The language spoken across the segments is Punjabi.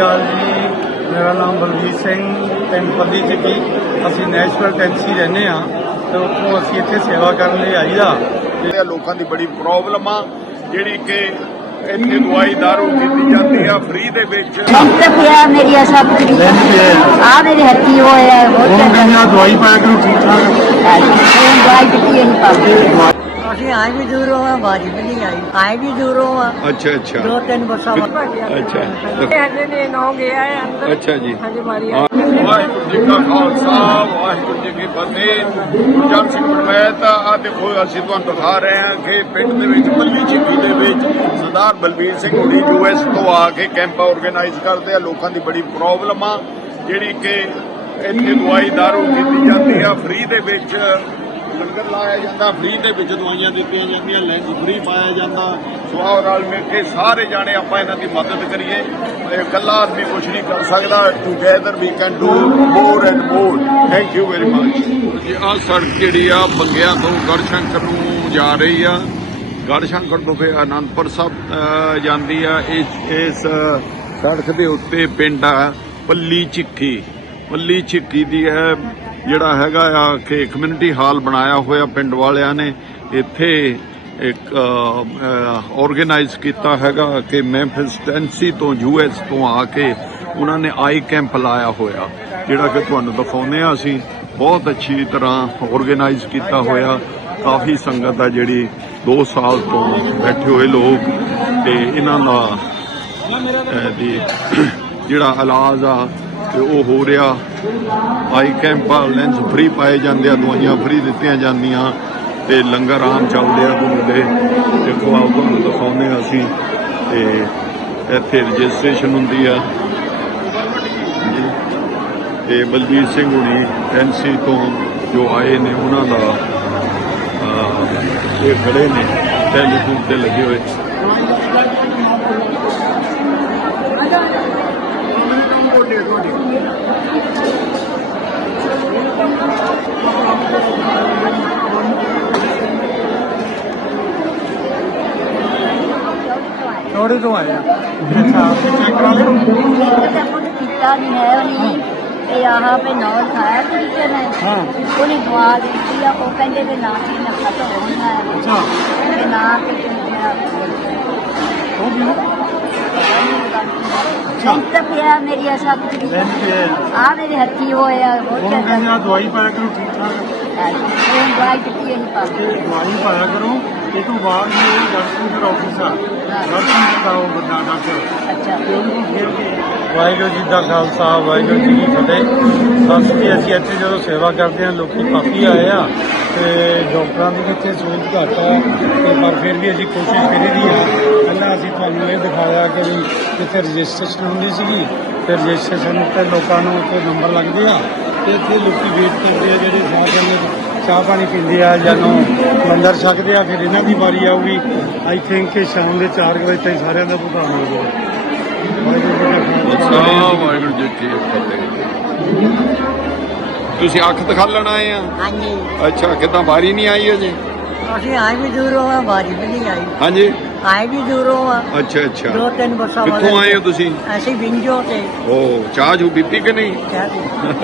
अकाल जी, मेरा नाम बलवीर सिंह पिंड पल्ली ਝੱਗੀ। ਅਸੀਂ ਨੈਸ਼ਨਲ ਟੈਂਸੀ ਰਹਿੰਦੇ ਹਾਂ ਤੇ ਉੱਥੋਂ ਅਸੀਂ ਇੱਥੇ ਸੇਵਾ ਕਰਨ ਲਈ ਆਈਦਾ। ਲੋਕਾਂ ਦੀ ਬੜੀ ਪ੍ਰੋਬਲਮ ਆ ਜਿਹੜੀ ਕਿ ਇੱਥੇ ਦਵਾਈ ਦਾਰੂ ਕੀਤੀ ਜਾਂਦੀ ਆ ਫ੍ਰੀ ਦੇ ਵਿੱਚ। ਮੇਰੀ ਸਭ ਆ ਮੇਰੇ ਹੱਥੀ ਹੋਇਆ ਦਵਾਈ ਪਾਇਆ ਕਰੋ ਠੀਕ ਠਾਕ। ਦਵਾਈ ਦਿੱਤੀ ਨਹੀਂ ਪਾਉਂਦੇ। ਅਸੀਂ ਆਏ ਵੀ ਦੂਰੋਂ ਆ, ਬਾਰੀ ਵੀ ਨਹੀਂ ਆਏ ਵੀ ਦੂਰੋਂ ਆ। ਅੱਛਾ ਅੱਛਾ, ਦੋ ਤਿੰਨ ਬੱਸਾਂ ਅੱਛਾ ਹਜੇ ਨੇ ਨੌ ਗਿਆ ਹੈ ਅੰਦਰ। ਅੱਛਾ ਜੀ, ਹਜੇ ਮਾਰੀ ਵਾਹਿਗੁਰੂ ਜੀ ਕਾ ਖਾਲਸਾ ਵਾਹਿਗੁਰੂ ਜੀ ਕੀ ਫਤਿਹ। ਗੁਰਜੰਟ ਸਿੰਘ ਬਲਵੈਤ ਆ ਦੇਖੋ, ਅਸੀਂ ਤੁਹਾਨੂੰ ਦਿਖਾ ਰਹੇ ਹਾਂ ਕਿ ਪਿੰਡ ਦੇ ਵਿੱਚ ਪੱਲੀ ਝੱਗੀ ਦੇ ਵਿੱਚ ਸਰਦਾਰ ਬਲਬੀਰ ਸਿੰਘ ਹੁਣੀ US ਤੋਂ ਆ ਕੇ ਕੈਂਪ ਆਰਗੇਨਾਈਜ਼ ਕਰਦੇ ਆ। ਲੋਕਾਂ ਦੀ ਬੜੀ ਪ੍ਰੋਬਲਮ ਆ ਜਿਹੜੀ ਕਿ ਇੱਥੇ ਦਵਾਈ ਦਾਰੂ ਕੀਤੀ ਜਾਂਦੀ ਆ ਫ੍ਰੀ ਦੇ ਵਿੱਚ। ਲੰਗਰ ਲਾਇਆ ਜਾਂਦਾ, ਫ੍ਰੀ ਦੇ ਵਿੱਚ ਦਵਾਈਆਂ ਦਿੱਤੀਆਂ ਜਾਂਦੀਆਂ, ਲੰਚ ਫ੍ਰੀ ਪਾਇਆ ਜਾਂਦਾ। ਸੁਆਹ ਨਾਲ ਮਿਲ ਕੇ ਸਾਰੇ ਜਾਣੇ ਆਪਾਂ ਇਹਨਾਂ ਦੀ ਮਦਦ ਕਰੀਏ। ਇਕੱਲਾ ਆਦਮੀ ਕੁਝ ਨਹੀਂ ਕਰ ਸਕਦਾ। Together we can do more and more. Thank you very much ਜੀ। ਆਹ ਸੜਕ ਜਿਹੜੀ ਆ ਬੰਗਿਆਂ ਤੋਂ ਗੜਸ਼ੰਕਰ ਨੂੰ ਜਾ ਰਹੀ ਆ। ਗੜਸ਼ੰਕਰ ਤੋਂ ਫਿਰ ਅਨੰਦਪੁਰ ਸਾਹਿਬ ਜਾਂਦੀ ਆ। ਇਸ ਸੜਕ ਦੇ ਉੱਤੇ ਪਿੰਡ ਆ ਪੱਲੀ ਝੱਗੀ। ਪੱਲੀ ਝੱਗੀ ਦੀ ਹੈ ਜਿਹੜਾ ਹੈਗਾ ਆ ਕਿ ਕਮਿਊਨਿਟੀ ਹਾਲ ਬਣਾਇਆ ਹੋਇਆ ਪਿੰਡ ਵਾਲਿਆਂ ਨੇ। ਇੱਥੇ ਇੱਕ ਆਰਗੇਨਾਈਜ਼ ਕੀਤਾ ਹੈਗਾ ਕਿ ਮੈਂਫਿਸ ਟੈਨਸੀ ਤੋਂ US ਤੋਂ ਆ ਕੇ ਉਹਨਾਂ ਨੇ ਆਈ ਕੈਂਪ ਲਾਇਆ ਹੋਇਆ, ਜਿਹੜਾ ਕਿ ਤੁਹਾਨੂੰ ਦਿਖਾਉਂਦੇ ਆ। ਅਸੀਂ ਬਹੁਤ ਅੱਛੀ ਤਰ੍ਹਾਂ ਆਰਗੇਨਾਈਜ਼ ਕੀਤਾ ਹੋਇਆ। ਕਾਫੀ ਸੰਗਤ ਆ ਜਿਹੜੀ 2 ਸਾਲ ਤੋਂ ਬੈਠੇ ਹੋਏ ਲੋਕ, ਤੇ ਇਹਨਾਂ ਦਾ ਜਿਹੜਾ ਇਲਾਜ ਆ ਤੇ ਉਹ ਹੋ ਰਿਹਾ। ਆਈ ਕੈਂਪ ਲੈਂਸ ਫ੍ਰੀ ਪਾਏ ਜਾਂਦੇ ਆ, ਦਵਾਈਆਂ ਫ੍ਰੀ ਦਿੱਤੀਆਂ ਜਾਂਦੀਆਂ, ਤੇ ਲੰਗਰ ਆਮ ਚੱਲਦੇ ਆ ਗੁਰੂ ਦੇ। ਦੇਖੋ ਆਓ ਤੁਹਾਨੂੰ ਦਿਖਾਉਂਦੇ ਆ ਅਸੀਂ। ਤੇ ਇੱਥੇ ਰਜਿਸਟ੍ਰੇਸ਼ਨ ਹੁੰਦੀ ਆ ਜੀ। ਤੇ ਬਲਬੀਰ ਸਿੰਘ ਹੁਣੀ ਟੈਂਸੀ ਤੋਂ ਜੋ ਆਏ ਨੇ ਉਹਨਾਂ ਦਾ ਇਹ ਖੜੇ ਨੇ ਟੈਲੀਫੋਨ ਤੇ ਲੱਗੇ ਹੋਏ। थोड़ी तो आया ਕੀਤਾ ਨਹੀਂ ਹੈ ਉਹਨੇ। ਤੇ ਆਹ पे नौ खाया तरीके ने ਉਹਨੇ ਦਵਾ ਦਿੱਤੀ ਆ। ਉਹ ਕਹਿੰਦੇ ਵੀ ਨਾ ਸੀ ਨਾ ਖਤਮ ਹੋਣਾ ਹੈ। अच्छा ਤੇ ਨਾ ਕਿ ਤਾਂ ਪਿਆ ਮੇਰੀ ਸਭ ਆ ਮੇਰੇ ਹੱਥੀ ਹੋਇਆ ਦਵਾਈ ਪਾਇਆ ਕਰੋ ਠੀਕ ਠਾਕ। ਦਵਾਈ ਦਿੱਤੀ ਨਹੀਂ ਪਾਉਂਦੇ। ਦਵਾਈ ਪਾਇਆ ਕਰੋ। ਇਹ ਤੋਂ ਬਾਅਦ ਗੜਸ਼ੰਕਰ ਆਫਿਸ ਆ, ਗੜਸ਼ੰਕਰ ਦਾ ਉਹ ਵੱਡਾ ਡਾਕਟਰ। ਅੱਛਾ ਵਾਹਿਗੁਰੂ ਜੀ ਦਾ ਖਾਲਸਾ ਵਾਹਿਗੁਰੂ ਜੀ ਕੀ ਫਤਿਹ। ਅਸੀਂ ਇੱਥੇ ਜਦੋਂ ਸੇਵਾ ਕਰਦੇ ਹਾਂ ਲੋਕੀ ਕਾਫੀ ਆਏ ਆ, ਤੇ ਡਾਕਟਰਾਂ ਦੀ ਇੱਥੇ ਸਹੂਲਤ ਘੱਟ ਆ, ਤੇ ਪਰ ਫਿਰ ਵੀ ਅਸੀਂ ਕੋਸ਼ਿਸ਼ ਕਰੀ ਦੀ ਆ। ਪਹਿਲਾਂ ਅਸੀਂ ਤੁਹਾਨੂੰ ਇਹ ਦਿਖਾਇਆ ਕਿ ਵੀ ਇੱਥੇ ਰਜਿਸਟ੍ਰੇਸ਼ਨ ਹੁੰਦੀ ਸੀਗੀ, ਤੇ ਰਜਿਸਟ੍ਰੇਸ਼ਨ ਉੱਤੇ ਲੋਕਾਂ ਨੂੰ ਉੱਥੇ ਨੰਬਰ ਲੱਗਦੇ ਆ, ਤੇ ਇੱਥੇ ਲੋਕੀ ਵੇਟ ਕਰਦੇ ਆ, ਜਿਹੜੇ ਸਾਹ ਚਾਹ ਪਾਣੀ ਪੀਂਦੇ ਆ ਜਾਂ ਲੰਗਰ ਛਕਦੇ ਆ। ਫਿਰ ਇਹਨਾਂ ਦੀ ਵਾਰੀ ਆਊਗੀ। ਆਈ ਥਿੰਕ ਕਿ ਸ਼ਾਮ ਦੇ 4 ਵਜੇ ਤਾਈਂ ਸਾਰਿਆਂ ਦਾ ਭੁਗਤਾਨ ਹੋ ਗਿਆ। ਵਾਹਿਗੁਰੂ ਜੀ ਕੀ ਫਤਿਹ। ਤੁਸੀਂ ਅੱਖ ਦਿਖਾ ਲੈਣ ਆਏ ਆ? ਹਾਂਜੀ। ਅੱਛਾ, ਕਿੱਦਾਂ ਵਾਰੀ ਨਹੀਂ ਆਈ ਅਜੇ? ਅਸੀਂ ਆਏ ਵੀ ਦੂਰੋਂ ਆ, ਬਾਰੀ ਵੀ ਨਹੀਂ ਆਈ। ਹਾਂਜੀ, ਆਏ ਵੀ ਦੂਰੋਂ ਆ। ਅੱਛਾ ਅੱਛਾ। ਦੋ ਤਿੰਨ ਬੱਸਾਂ ਕਿੱਥੋਂ ਆਏ ਹੋ ਤੁਸੀਂ? ਅਸੀਂ ਵਿੰਜੋ ਤੇ। ਉਹ ਚਾਹ ਚੂ ਪੀਤੀ ਕਿ ਨਹੀਂ? ਅੱਛਾ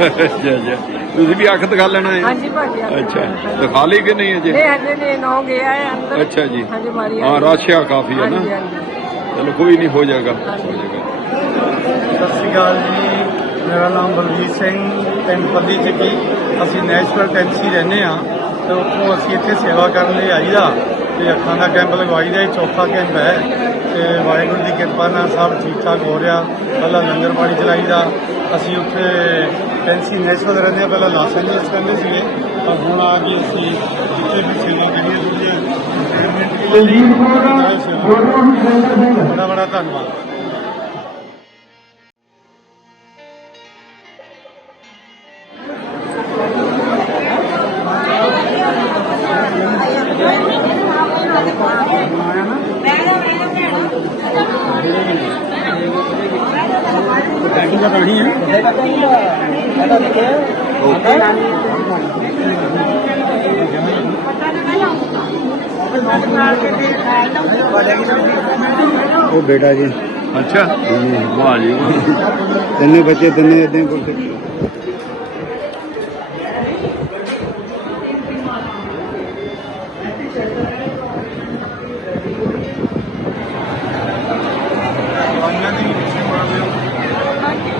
ਅੱਛਾ, ਤੁਸੀਂ ਵੀ ਅੱਖ ਦਿਖਾ ਲੈਣਾ ਹੈ? ਹਾਂਜੀ ਭਾਜੀ। ਅੱਛਾ, ਦਿਖਾ ਲਈ ਕਿ ਨਹੀਂ ਅਜੇ? ਹਜੇ ਨੇ ਨੌ ਗਿਆ ਹੈ ਅੰਦਰ। ਅੱਛਾ ਜੀ, ਹਜੇ ਮਾਰੀ ਹਾਂ ਰਾਸ਼ਿਆ ਕਾਫੀ ਹੈ ਨਾ। ਚਲੋ ਕੋਈ ਨਹੀਂ, ਹੋ ਜਾਏਗਾ ਹੋ ਜਾਏਗਾ। ਸਤਿ ਸ਼੍ਰੀ ਅਕਾਲ ਜੀ, ਮੇਰਾ ਨਾਮ ਬਲਵੀਰ ਸਿੰਘ ਪਿੰਡ ਪੱਲੀ ਝੱਗੀ। ਅਸੀਂ ਨੈਸ਼ਨਲ ਟੈਂਸੀ ਰਹਿੰਦੇ ਹਾਂ, ਤੇ ਉੱਥੋਂ ਅਸੀਂ ਇੱਥੇ ਸੇਵਾ ਕਰਨ ਲਈ ਆਈਦਾ। ਤੇ ਅੱਖਾਂ ਦਾ ਕੈਂਪ ਲਗਵਾਈਦਾ। ਇਹ ਚੌਥਾ ਕੈਂਪ ਹੈ, ਤੇ ਵਾਹਿਗੁਰੂ ਦੀ ਕਿਰਪਾ ਨਾਲ ਸਭ ਠੀਕ ਠਾਕ ਹੋ ਰਿਹਾ। ਪਹਿਲਾਂ ਲੰਗਰ ਪਾਣੀ ਚਲਾਈਦਾ। ਅਸੀਂ ਉੱਥੇ ਟੈਂਸੀ ਨੈਸ਼ਨਲ ਰਹਿੰਦੇ ਹਾਂ, ਪਹਿਲਾਂ ਲਾਸ ਐਂਜਲਸ ਰਹਿੰਦੇ ਸੀਗੇ, ਪਰ ਹੁਣ ਆ ਕੇ ਅਸੀਂ ਜਿੱਥੇ ਵੀ ਸੇਵਾ ਕਰੀਏ ਬੜਾ ਬੜਾ ਧੰਨਵਾਦ। पैकिंग का पानी है। वो बेटा जी ਅੱਛਾ ਵਾਹ ਜੀ ਵਾਹ। ਤਿੰਨੇ ਬੱਚੇ ਤਿੰਨੇ ਏਦਾਂ ਹੀ ਗੁਰਸਿੱਖ। ਦਵਾਈਆਂ ਦੀ ਪਿੱਛੇ ਮਾਰਦੇ ਹੋ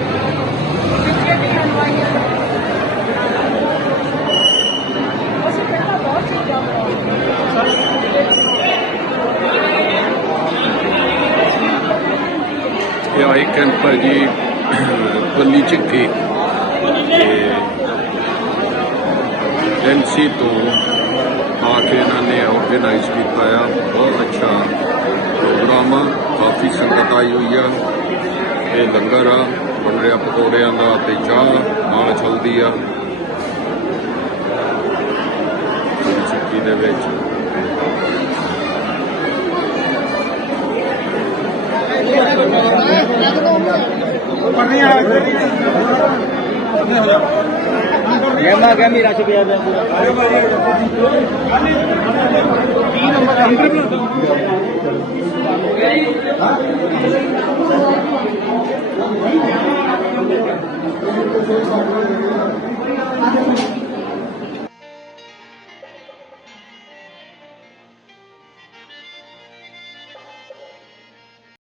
ਇਹ ਆਈ ਕੈਂਪ ਹੈ ਜੀ ਬੱਲੀ ਝਿੱਕੀ ਐਮਸੀ ਤੋਂ ਆ ਕੇ ਇਹਨਾਂ ਨੇ ਆਰਗੇਨਾਈਜ਼ ਕੀਤਾ ਆ। ਬਹੁਤ ਅੱਛਾ ਪ੍ਰੋਗਰਾਮ ਆ, ਕਾਫੀ ਸੰਗਤ ਆਈ ਹੋਈ ਆ। ਇਹ ਲੰਗਰ ਆ ਬਣ ਰਿਹਾ ਪਕੌੜਿਆਂ ਦਾ ਤੇ ਚਾਹ ਨਾਲ ਚੱਲਦੀ ਆ ਝਿੱਕੀ ਦੇ ਵਿੱਚ। ਗਹਿਮਾ ਗਹਿਮੀ ਰਸ਼ ਪਿਆ ਪਿਆ